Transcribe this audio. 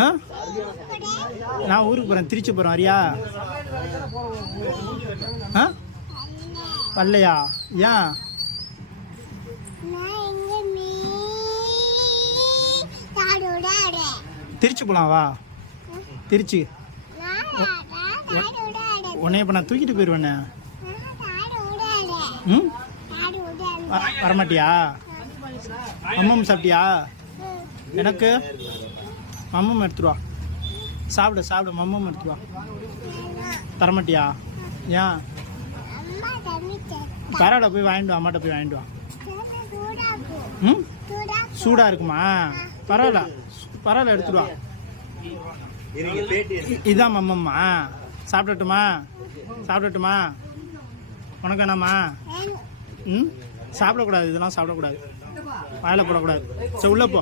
ஆ நான் ஊருக்கு போகிறேன், திருச்சி போகிறேன், வரியா? ஆ வரலையா? ஏன்? திருச்சி போகலாம், வா. திருச்சி உன்னை இப்போ நான் தூக்கிட்டு போயிடுவேண்ணே. ம் வரமாட்டியா? மம்மம் சாப்பிட்டியா? எனக்கு மம்மம் எடுத்துருவா. சாப்பிட சாப்பிட மம்மம் எடுத்துருவா. தரமாட்டியா? ஏன்? பரவாயில்ல, போய் வாங்கிட்டு வா, அம்மாட்ட போய் வாங்கிட்டு வா. ம் சூடாக இருக்குமா? பரவாயில்ல பரவாயில்ல, எடுத்துருவா. இதான் மம்மம்மா. சாப்பிடட்டுமா? சாப்பிடட்டுமா? உனக்கு வேணாமா? ம் சாப்பிடக்கூடாது, இதெல்லாம் சாப்பிடக்கூடாது, வாயில போடக்கூடாது. சரி, உள்ளே போ.